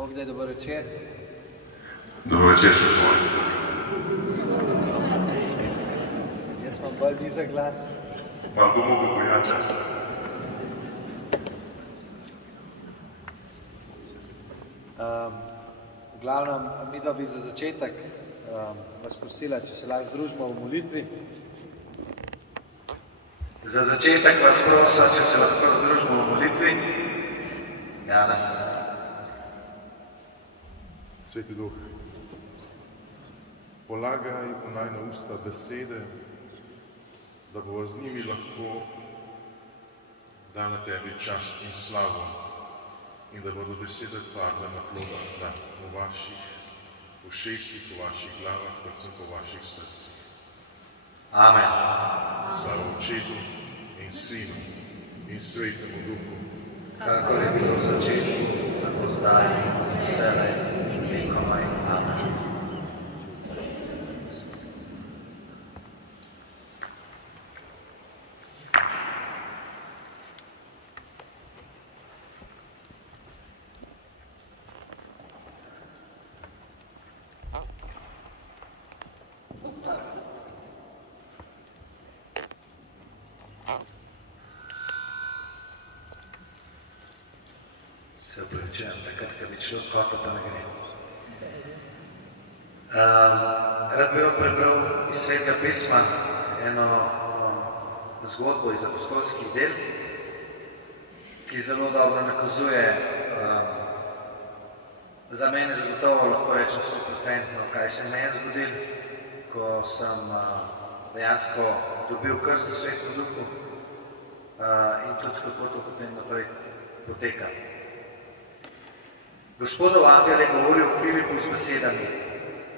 Bog daj, dober večer. Dober večer, še tvoji stvari. Jaz imam bolj nizek glas. Pa bo mogel pojačati. V glavnem, midva bi za začetek vas prosila, če se lahko združimo v molitvi. Za začetek vas prosila, če se lahko združimo v molitvi. Janez. Sveti Duh, polagaj v najna usta besede, da bova z njimi lahko dala tebi čast in slavo in da bodo besede padle na plodna tla v vaših ušesih, v vaših glavah, predvsem po vaših srcih. Amen. Slava Očetu in Sinu in Svetemu Duhu, kakor je bilo v začetku, tako zdaj in vselej in vekomaj. Amen. Se upravičujem, takrat, ko bi človek hotel, pa ne gre. Rad bi vam prebral iz Svetega pisma eno zgodbo iz apostolskih del, ki zelo dobro nakazuje, za mene zagotovo lahko rečem 100%, kaj se me je zgodilo, ko sem dejansko dobil krst v Svetem Duhu in tudi kako to potem naprej poteka. Gospodov angel je govoril Filipu z besedami: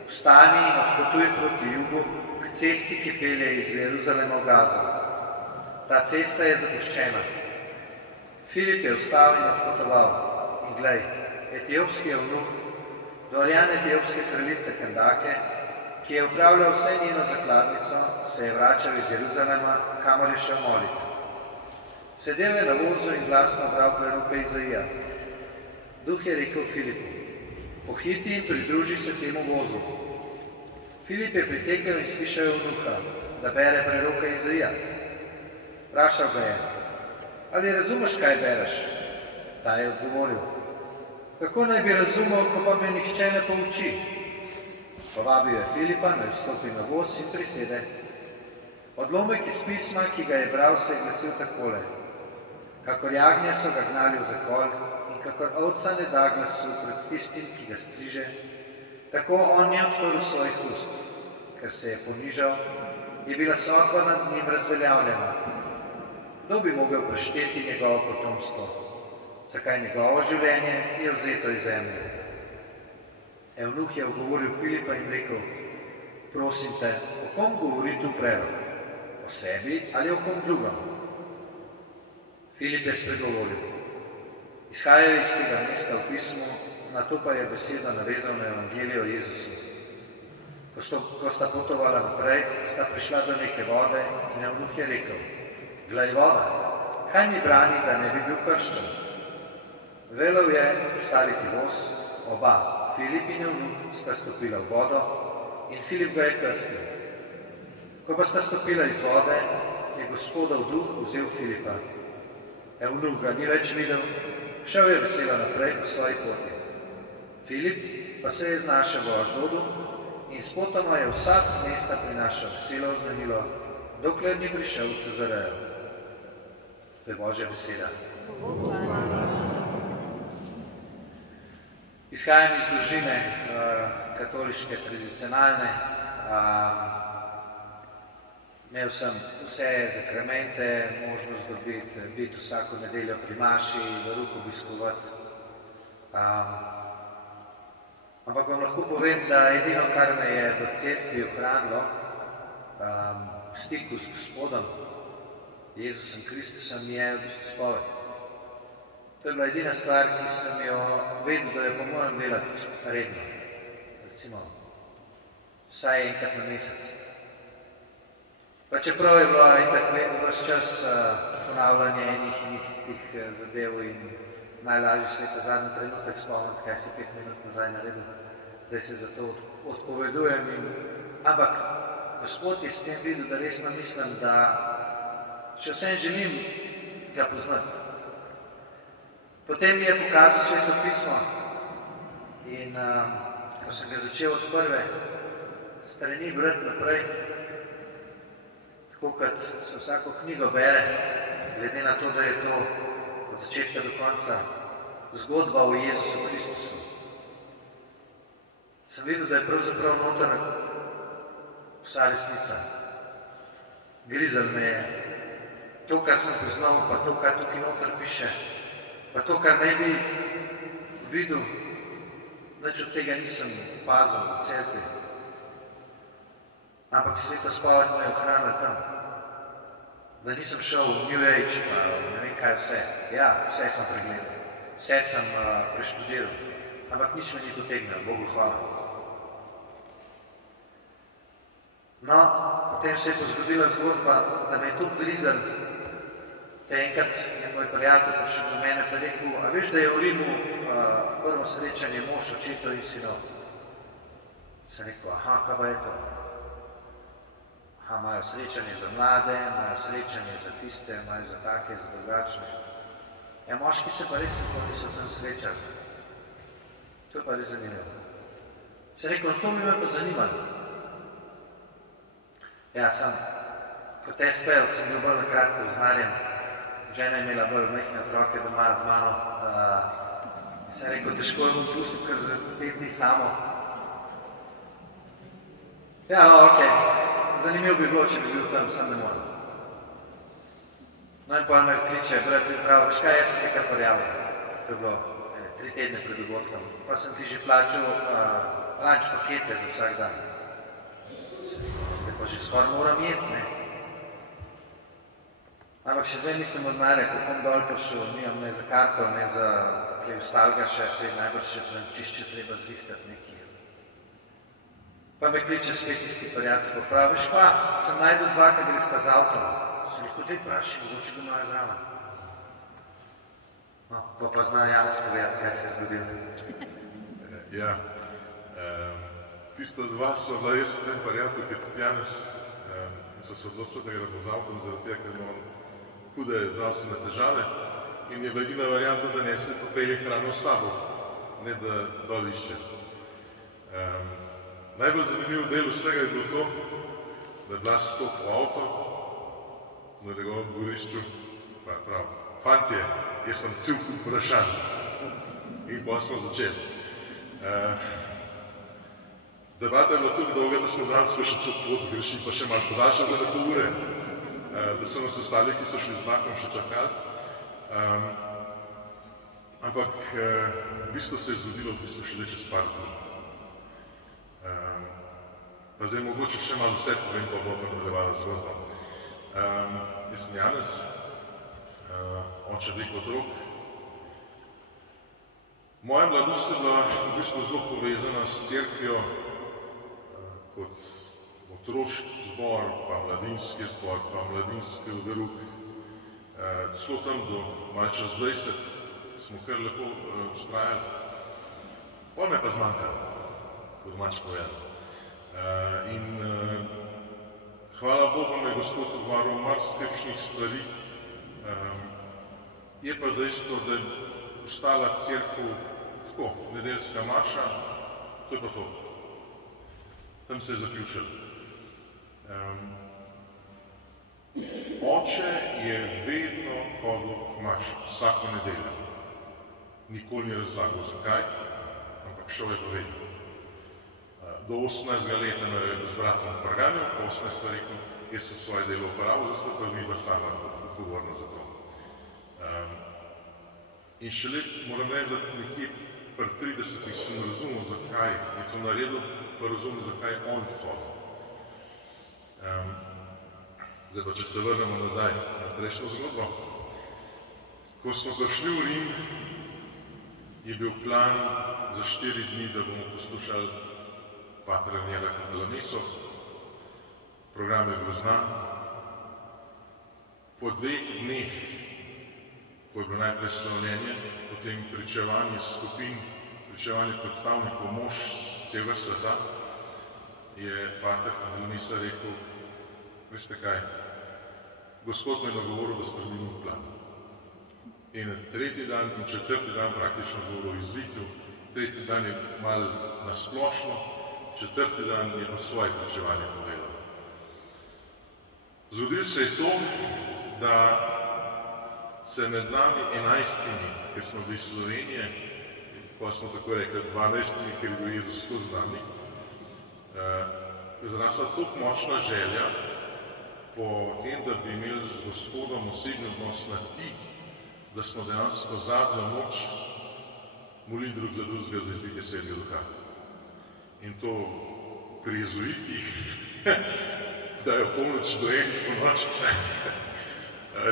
vstani in odpotuj proti jugu k cesti, ki pelje iz Jeruzalema v Gazo. Ta cesta je zapuščena. Filip je vstal in odpotoval. In glej, etiopski evnuh, dvorjan etiopske kraljice Kandake, ki je upravljal vse njeno zakladnico, se je vračal iz Jeruzalema, kamor je šel molit. Sedel je na vozu in glasno bral preroka Izaija. Duh je rekel Filipu: pohiti in pridruži se temu vozu. Filip je pritekel in slišal evnuha, da bere preroka Izaija. Vprašal ga je: ali razumeš, kaj bereš? Ta je odgovoril: kako naj bi razumel, ko pa me nihče ne pouči? Povabil je Filipa, naj vstopi na voz in prisede. Odlomek iz pisma, ki ga je bral, se je glasil takole: kakor jagnje so ga gnali v zakol, kakor ovca ne da glasu pred tistim, ki ga striže, tako on je odprl svojih ust. Ker se je ponižal, je bila sodba nad njim razveljavljena. Kdo bi mogel prešteti njegovo potomstvo? Zakaj njegovo življenje je vzeto iz zemlje? Evnuh je ogovoril Filipa in rekel: prosim te, o kom govori tu prerok? O sebi ali o kom drugem? Filip je spregovoril: izhajajo iz tega mesta v pismu, na to pa je beseda navezal na evangelijo o Jezusu. Ko sta potovala naprej, sta prišla do neke vode in evnuh je rekel: glej, voda, kaj mi brani, da ne bi bil krščen? Velel je ustaviti voz, oba, Filip in evnuh, sta stopila v vodo in Filip ga je krstil. Ko pa sta stopila iz vode, je Gospodov duh vzel Filipa. Evnuh ga ni več videl, šel je veselo naprej po svoji poti. Filip pa se je znašel v Aždodu in spotoma je vsak mesta prinašal veselo znanilo, dokler ni prišel v Cezarejo. To je Božja beseda. Izhajam iz družine katoliške, tradicionalne. Imel sem vse zakramente, možnost dobiti, biti vsako nedeljo pri maši, verouk obiskovati. Ampak vam lahko povem, da edino, kar me je v cerkvi ohranilo, v stiku z Gospodom, Jezusom Kristusom, je v bistvu spoved. To je bila edina stvar, ki sem jo vedel, da jo pa moram delati redno. Recimo, vsaj enkrat na mesec. Pa čeprav je bilo itak ves čas ponavljanje enih in istih zadev in najlažje se je ta zadnji trenutek spomniti, kaj si 5 minut nazaj naredil. Zdaj se zato odpovedujem. Ampak Gospod je s tem videl, da resno mislim, da še vsem želim ga poznati. Potem mi je pokazal Sveto pismo in ko sem ga začel od prve strani brati naprej, tako kot se vsako knjigo bere, glede na to, da je to od začetka do konca zgodba o Jezusu Kristusu, sem videl, da je pravzaprav noter vsa resnica. Grizel me je to, kar sem poznal, pa to, kar tukaj noter piše, pa to, kar ne bi videl, nič od tega nisem opazil v cerkvi. Ampak sveta spoved me je ohranila tam, da nisem šel v New Age, pa ne vem kaj vse. Ja, vse sem pregledal, vse sem preštudiral, ampak nič me ni dotegnil, Bogu hvala. No, potem se je pozgodila zgodba, da me je to grizel. Enkrat je moj prijatelj prišel do mene pa rekel, a veš, da je v Rimu prvo srečanje mož, očetov in sinov? Sem rekel, aha, kaj pa je to? Aha, imajo srečanje za mlade, imajo srečanje za tiste, imajo za take, za drugačne. Ja, moški se pa res niso tam srečali. To je pa res zanimivo. Sem rekel, to bi me pa zanimalo. Ja, sam kot SPL sem bil bolj nakratko vzmarjen. Žena je imela bolj majhne otroke doma z mano. Sem rekel, težko je bom pustil kar za 5 dni samo. Ja, no, okej. Zanimivo bi bilo, če bi bil tam, sam ne morem. No in potem me kliče, brat mi pravi, veš kaj, jaz sem te kar prijavil. To je bilo 3 tedne pred dogodkom. Pa sem ti že plačal lunch pakete za vsak dan. Zdaj pa že skoraj moram jeti, ne? Ampak še zdaj nisem odmarjal, ko bom dol prišel, nimam ne za karto, ne za kaj ostalega še, sej najbolj še čišče treba zrihtati nekaj. Pa me kliče spet isti prijatelj, pa pravi, veš pa, sem najdel 2, ki gresta z avtom. Sem rekel, daj praši, mogoče ga imajo zraven. No, pa zna Janez povedati, kaj se je zgodilo. Ja, tista 2 sva bila jaz ten prijatelj, ki je tudi Janez, in sva se odločila, da gremo z avtom, zaradi tega, ker imamo hude zdravstvene težave in je bila edina varianta, da ne se popelje hrano s sabo, ne da dol išče. Najbolj zanimiv del vsega je bilo to, da je bila stop v avto na njegovem dvorišču, pa prav, fantje, jaz imam cel kup vprašanj. In potem smo začeli. Debata je bila tako dolga, da smo danes še cel pot zgrešili, pa še malo podaljša za nekaj ure, da so nas ostali, ki so šli z vlakom, še čakali. Ampak v bistvu se je zgodilo šele čez par dni. Pa zdaj mogoče še malo vse povem, pa bo pa nadaljevala zgodba. Jaz sem Janez, oče 2 otrok. Moja mladost je bila v bistvu zelo povezana s cerkvijo kot otroški zbor, pa mladinski zbor, pa mladinski verouk. Celo tam do malo čez 20 smo kar lepo vztrajali. Potem me pa zmanjkalo, kot domač povedal. In hvala Bogu me je Gospod odvaral marsikakšnih stvari. Je pa dejstvo, da je ostala cerkev tako, nedeljska maša, to je pa to. Tam se je zaključil. Oče je vedno hodil k maši, vsako nedeljo. Nikoli ni razlagal zakaj, ampak šel je pa vedno. Do 18. leta me je z bratom preganjal, po 18. rekel, jaz sem svoje delo opravil, zdaj sta pa mi pa sama odgovorna za to. In šele moram reči, da nekje pri 30 sem razumel, zakaj je to naredil, pa razumel, zakaj je on hodil. Zdaj pa, če se vrnemo nazaj na prejšnjo zgodbo. Ko smo prišli v Rim, je bil plan za 4 dni, da bomo poslušali Paterja Njega Kantalameso. Program je bil znan. Po 2 dneh ko je bilo najprej slavljenje, potem pričevanje skupin, pričevanje predstavnikov mož z celega sveta, je pater Andronisa rekel, veste kaj, Gospod me je nagovoril, da spremenim plan. In tretji dan in četrti dan praktično govoril o izlitju, tretji dan je malo nasplošno, četrti dan je pa svoje pričevanje povedal. Zgodilo se je to, da se med nami 11-timi, ker smo bili iz Slovenije, pa smo tako rekli 12-timi, ker je bil Jezus skozi z nami, zrasla toliko močna želja po tem, da bi imeli z Gospodom osebni odnos na ti, da smo dejansko zadnjo noč molili drug za drugega za izlitje Svetega Duha. In to pri jezuitih, da je polnoč do enih ponoči.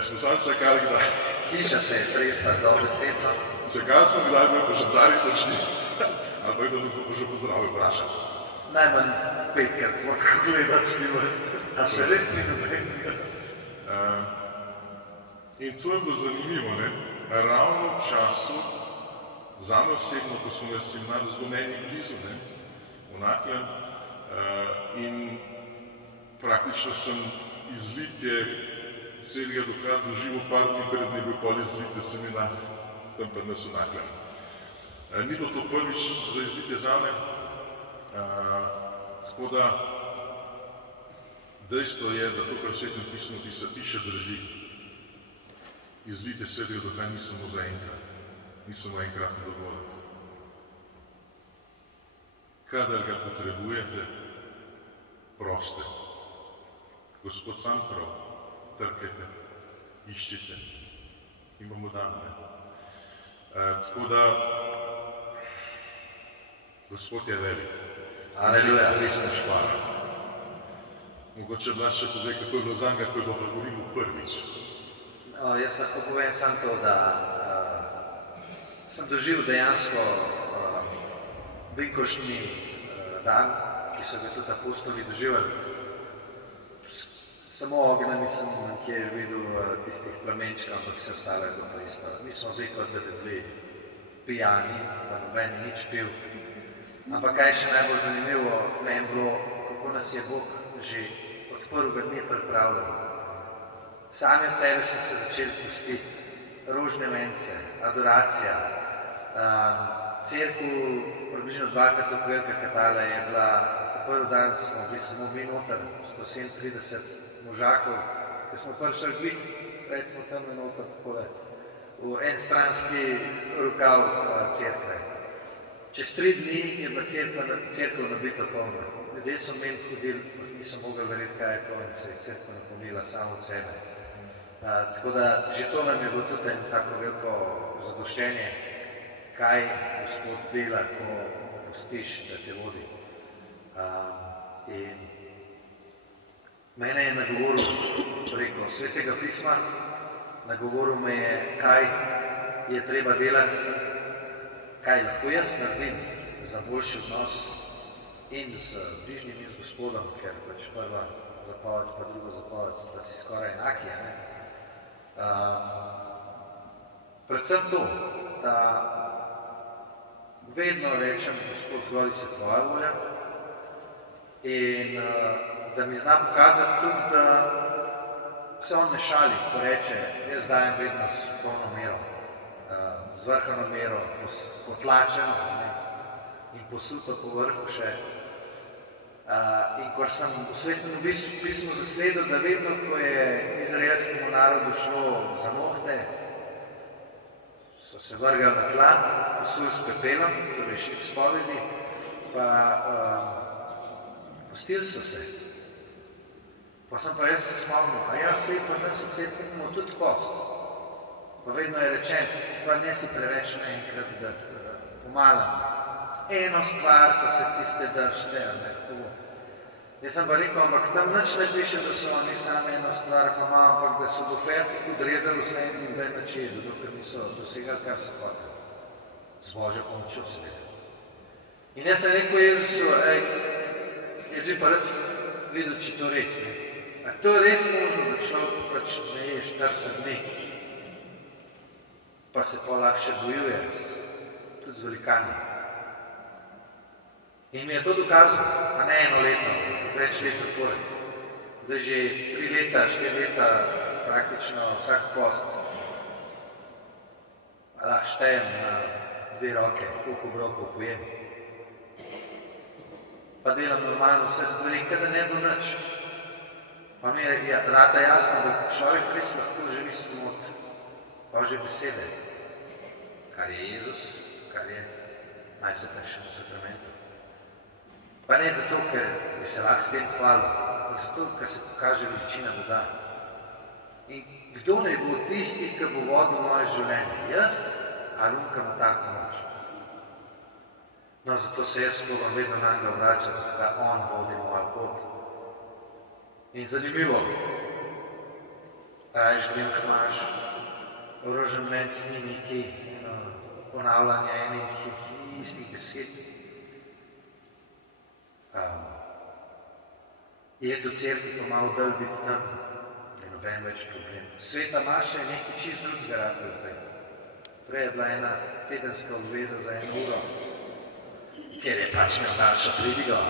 Smo samo čakali, kdaj. Hiša se je tresla dobesedno. Čakali smo, kdaj bojo požardarji prišli, ali pa da nas bo že pozdravil vprašati. Najmanj 5krat smo tako gledali, a še res ni nobenega. In to je bilo zanimivo, ne? Ravno v času, zame osebno, ko smo na seminarju zelo meni blizu, ne? V Naklem, in praktično sem izlitje Svetega Duha doživel par dni pred dni, bil pol izlitje seminar, tam pa nas v Naklem. Ni bilo to prvič za izlitje zame, tako da dejstvo je, da to, kar v Svetem pismu piše, drži. Izlitje Svetega Duha ni samo za enkrat, ni samo enkratni dogodek. Kadar ga potrebujete, proste. Gospod sam prav, trkajte, iščite in bomo dane. Tako da, Gospod je velik. Aleluja. Res ne špara. Mogoče Blaž še pove, kako je bilo zanj, ko je bilo pregovoril prvič. Jaz lahko povem samo to, da sem doživel dejansko binkošnji dan, ki so ga tudi apostoli doživeli. Samo ognja nisem nekje videl tistih plamenčkov, ampak vse ostalo je bilo pa isto. Mi smo bili kot da bi bili pijani, pa noben ni nič pil. Ampak kaj še najbolj zanimivo, meni bilo, kako nas je Bog že od prvega dne pripravljal. Sami od sebe smo se začeli pustiti, rožne vence, adoracija. Cerkev, približno 2krat tako velika katala je bila, prvi dan smo bili samo mi noter, 137 možakov, ki smo prišli glih, prej smo tam noter takole, v en stranski rokav cerkve. Čez 3 dni je bila cerkev nabita polna. Ljudje so meni hodili, nisem mogel verjeti, kaj je to, in se je cerkev napolnila samo od sebe. Tako da že to nam je bilo tudi tako veliko zadoščenje, kaj Gospod dela, ko pustiš, da te vodi. In mene je nagovoril preko Svetega pisma, nagovoril me je, kaj je treba delati, kaj lahko jaz naredim za boljši odnos in z bližnjim in z Gospodom, ker pač prva zapoved pa druga zapoved, da si skoraj enaki, ne? Predvsem to, da vedno rečem, Gospod, zgodi se tvoja volja in da mi zna pokazati tudi, da se on ne šali, ko reče, jaz dajem vedno s polno mero, zvrhano mero, potlačeno in posuto po vrhu še. In ko sem v Svetem pismu zasledil, da vedno, ko je izraelskemu narodu šlo za nohte, so se vrgali na tla, posuli s pepelom, torej šli k spovedi, pa pustili so se. Pa sem pa jaz se spomnil, a ja, sej pa nas v cerkvi imamo tudi post. Pa vedno je rečen, pa ne si preveč naenkrat dati, pomalam. Eno stvar, ko se tiste držite, ne, tako. Jaz sem pa rekel, ampak tam nič ne piše, da so oni sami eno stvar, ko imamo, ampak da so do fertik odrezali vse in ven načeli, dokler niso dosegali, kar so hoteli. Z Božjo pomočjo seveda. In jaz sem rekel Jezusu, jaz bi pa rad videl, če to res ne. A to je res možno, da človek pač ne je 40 dni. pa se pa lahko še bojuje, tudi z velikani. In mi je to dokazal, pa ne 1 leto, več let zapored, da že 3 leta, 4 leta praktično vsak post lahko štejem na 2 roke, koliko obrokov pojem. Pa delam normalno vse stvari, kada ne bo nič. Pa mi je rata jasno, da človek res lahko živi samo od Božje besede, kar je Jezus, kar je najsvetejšem sakramentu. Pa ne zato, ker bi se lahko s tem hvalil, ampak zato, ker se pokaže veličina Boga. In kdo naj bo tisti, ki bo vodil moje življenje? Jaz ali on, ki ima tako moč? No, zato se jaz probam vedno na njega vračati, da on vodi mojo pot. In zanimivo, rajš grem k imaš orožen med s njimi, ki ponavljanje enih istih besed. Je to cerkev, pa malo dal biti tam, je noben več problem. Sveta maša je nekaj čist drugega rata zdaj. Prej je bila ena tedenska obveza za 1 uro, kjer je pač imel daljšo pridigo,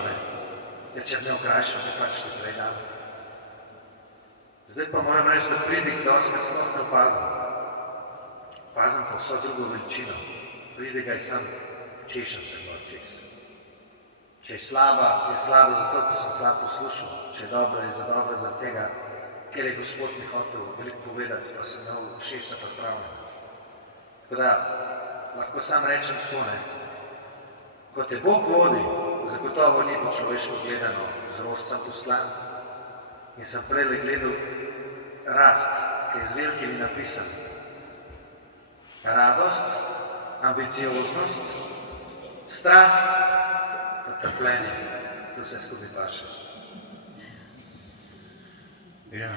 ja, če ne okrajšal, bi pač še prej dal. Zdaj pa moram reči, da pridig doskrat sploh ne opazim. Opazim pa vso drugo veličino. Pridiga je sam češen se gor čez. Če je slaba zato, ker sem slab poslušal. Če je dobra, je za dobro zaradi tega, ker je Gospod mi hotel veliko povedati, pa sem imel ušesa pripravljena. Tako da, lahko sam rečem tako, ne. Ko te Bog vodi, zagotovo ni po človeško gledano z rožcem poslan. In sem prejle gledal rast, ki je z velikimi napisani. Radost, ambicioznost, strast, pa trpljenje. To vse skupaj paše. Ja,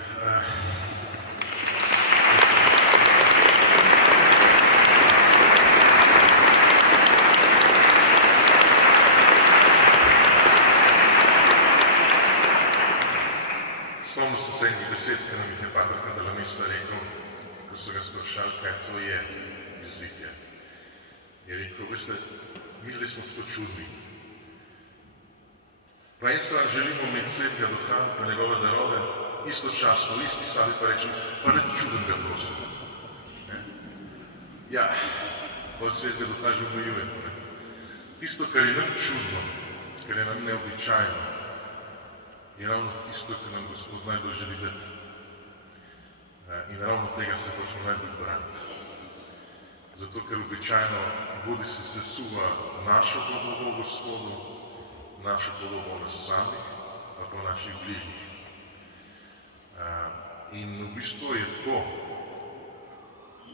spomnil sem se enih besed, ki nam jih je pater Katalanista rekel, ko so ga sprašali, kaj to je izlitje. Je rekel, veste, mi smo tako čudni. Po eni strani želimo imeti Svetega Duha, pa njegove darove, istočasno, v isti sabi pa rečem, pa ne čuden ga prosim. Ja, bolj Svetega Duha že omejujemo. Tisto, kar je nam čudno, kar je nam neobičajno, je ravno tisto, kar nam Gospod najbolj želi dati. In ravno tega se hočemo najbolj braniti. Zato, ker običajno bodi se sesuva našo podobo v Gospodu, našo podobo nas samih, ali pa naših bližnjih. In v bistvu je tako,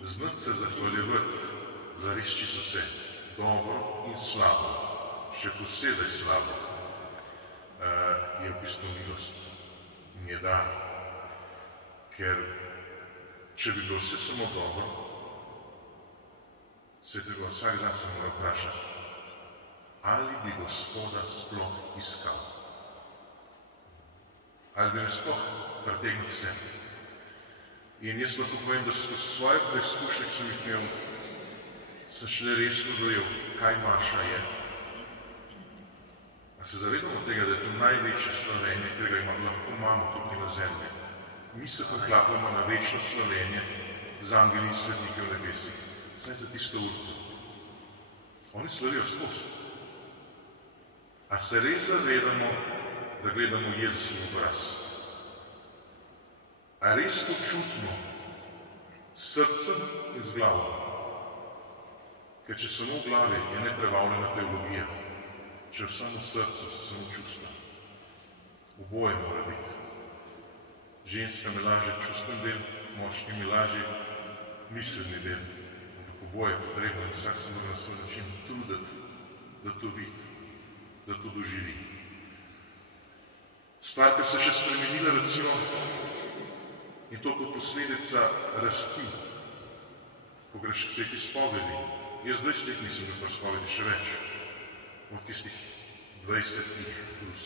znati se zahvaljevati za res čisto vse, dobro in slabo, še posebej slabo, je v bistvu milost in je dar. Ker če bi bilo vse samo dobro, se tega vsak dan se mora vprašati, ali bi Gospoda sploh iskal. Ali bi me sploh pritegnil k sebi. In jaz lahko povem, da skozi svoje preizkušnje, ki sem jih imel, sem šele resno dojel, kaj Maša je. A se zavedamo tega, da je to največje slovenje, ker ga lahko imamo tukaj na zemlji. Mi se poklapljamo na večno slovenje z angeli in svetnike v nebesih. Saj za tisto urco. Oni slavijo skozi. A se res zavedamo, da gledamo Jezusov obraz? A res to čutimo s srcem in z glavo? Ker če samo v glavi je neprevavljena teologija, če v samo srcu so samo čustva. Oboje mora biti. Ženska mi laže čustven del, moški mi laže miselni del. Ampak oboje je potrebno in vsak se mora na svoj način truditi, da to vidi, da to doživi. Stvar, ki se še spremenila, recimo, in to kot posledica rasti, ko greš k sveti spovedi. Jaz 20 let nisem bil pri spovedi, še več. Od tistih 20 plus.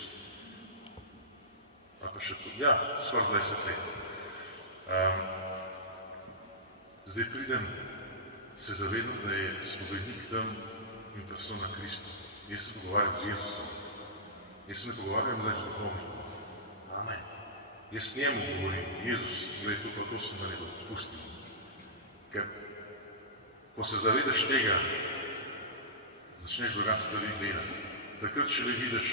Ali pa še tudi, ja, skoraj 20 let. Zdaj pridem se zavedam, da je spovednik tam in persona Kristus. Jaz se pogovarjam z Jezusom. Jaz se ne pogovarjam več z duhovnikom. Amen. Jaz njemu govorim, Jezus, glej, to pa to sem naredil, pusti. Ker ko se zavedaš tega, začneš drugače stvari gledati. Takrat šele vidiš,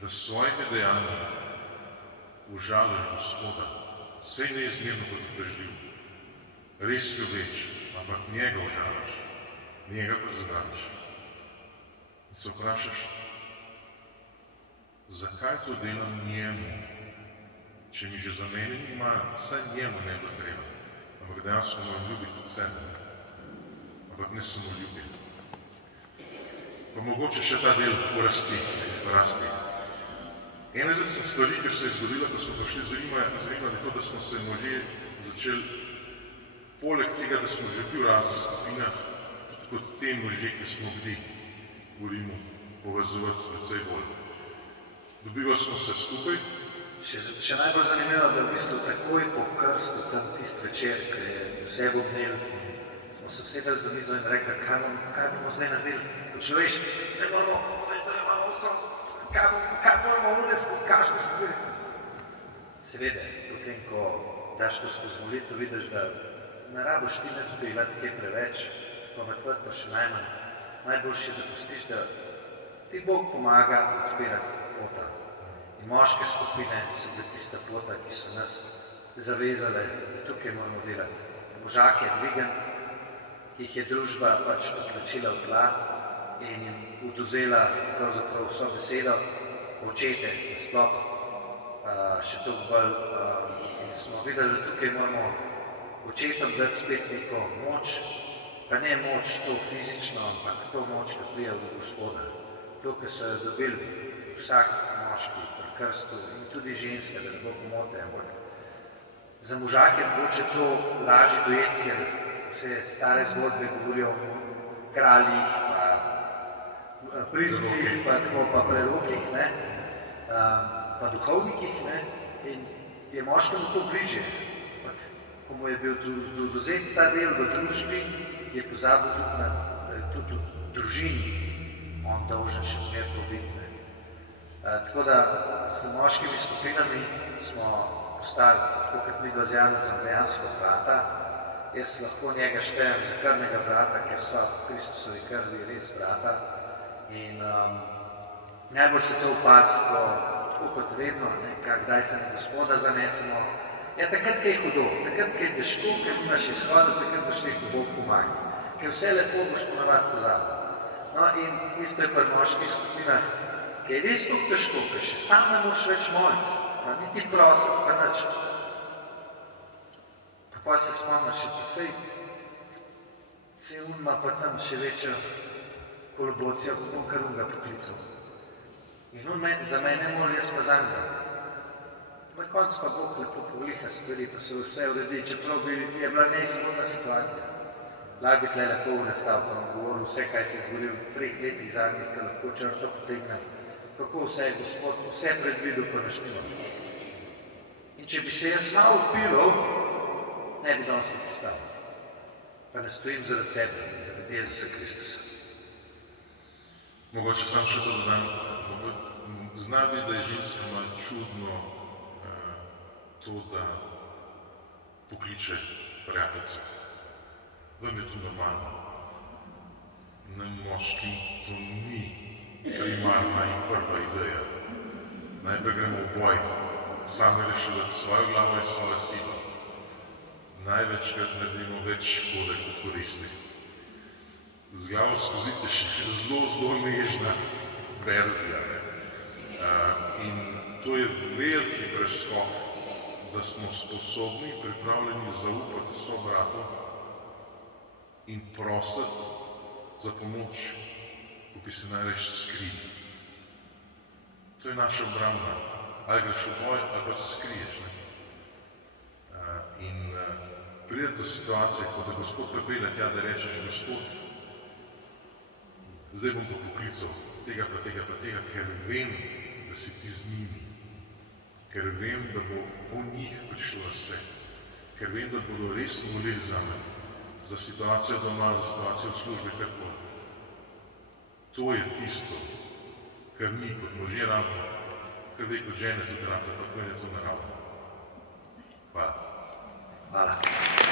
da s svojimi dejanji užališ Gospoda, sej neizmerno potrpežljiv, res ljubeč, ampak njega užališ, njega pa zavraniš. In se vprašaš, zakaj to delam njemu, če mi že za mene ni mar, saj njemu ne bo treba, ampak dejansko moram ljubiti od sebe, ampak ne samo ljubiti. Pa mogoče še ta del rasti. Ena iz stvari, ki se je zgodila, ko smo prišli z Rima, je to, da smo se možje začeli, poleg tega, da smo že bili v raznih skupinah, tudi kot te možje, ki smo bili v Rimu, povezovati precej bolj. Dobivali smo se skupaj. Še najbolj zanimivo, da v bistvu takoj po krstu, tam tist večer, ki je vse obnel, smo se usedeli za mizo in rekli, kaj bomo zdaj naredili? Počuješ, kaj moramo unespo, kakšno skupaj? Seveda, potem, ko daš to skozi molitev, vidiš, da ne rabiš ti nič delati kaj preveč, pametvati pa še najmanj. Najboljše je, da pustiš, da ti Bog pomaga odpirati pota. In moške skupine so bile tista pota, ki so nas zavezale, da tukaj moramo delati. Možake dvigant, ki jih je družba pač odplačila v tla in jim oduzela pravzaprav vso besedo, očete nasploh, še toliko bolj. In smo videli, da tukaj moramo očetom dati spet neko moč, pa ne moč to fizično, ampak to moč, ki prija od Gospoda. To, ki so jo dobili vsak moški pri krstu in tudi ženske, da ne bo pomote, ampak za možake je mogoče to lažje dojeti, ker vse stare zgodbe govorijo o kraljih, pa princih, pa prerokih, pa duhovnikih, in je moškemu to bližje. Ko mu je bil odvzet ta del v družbi, je pozabil tudi, da je tudi v družini on dolžen še zmer to biti. Tako da s moškimi skupinami smo postali, tako kot midva z Janezom, dejansko brata. Jaz lahko njega štejem za krvnega brata, ker so v Kristusovi krvi res brata. In najbolj se to opazi, tako kot vedno, kdaj se na Gospoda zanesemo. Ja, takrat, kaj je hudo, takrat, kaj je težko, kaj imaš izhoda, takrat boš rekel, Bog pomaga. Ker vse lepo boš ponavadi pozabil. No in isto je pri moških skupinah, kaj je res tako težko, ker še sam ne moš več moliti, niti prositi, pa nič. Pa se spomniš, da se unma pa tam še večjo kolobocijo, ko bom kar unga poklical. In on za mene moli, jaz pa za njega. Na koncu pa Bog lepo povliha stvari, pa se vse uredi, čeprav je bila neizhodna situacija. Lahko bi tle lepo unestal, pa vam govoril vse, kaj se je zgodilo v 3 letih zadnjih, ki lahko črto potegne, kako vse je Gospod, vse predvidel, pa naštilo. In če bi se jaz malo upilal, ne bi danes to postavil. Pa ne stojim zaradi sebe, zaradi Jezusa Kristusa. Mogoče sam še to dodam, zna bi, da je ženska malo čudno to, da pokliče prijateljice. Vam je to normalno. Na moškim to ni primarna in prva ideja. Najprej gremo v boj, sami rešivati svojo glavo in svojo silo. Največkrat naredimo več škode kot koristi. Z glavo skozite še zelo nežna verzija. In to je veliki preskok, da smo sposobni, pripravljeni zaupati sobratu in prositi za pomoč, ko bi se največ skrili. To je naša obramba. Ali greš v boj, ali pa se skriješ. In pride do situacije, ko da Gospod pripelje tja, da rečeš, Gospod, zdaj bom pa poklical tega, ker vem, da si ti z njimi. Ker vem, da bo po njih prišlo vse. Ker vem, da bodo res molili za me. za situacijo doma, za situacijo v službi, kako. To je tisto, kar mi kot možje rabimo, kar vi kot žene tudi rabite, pa to je to naravno. Hvala. Hvala.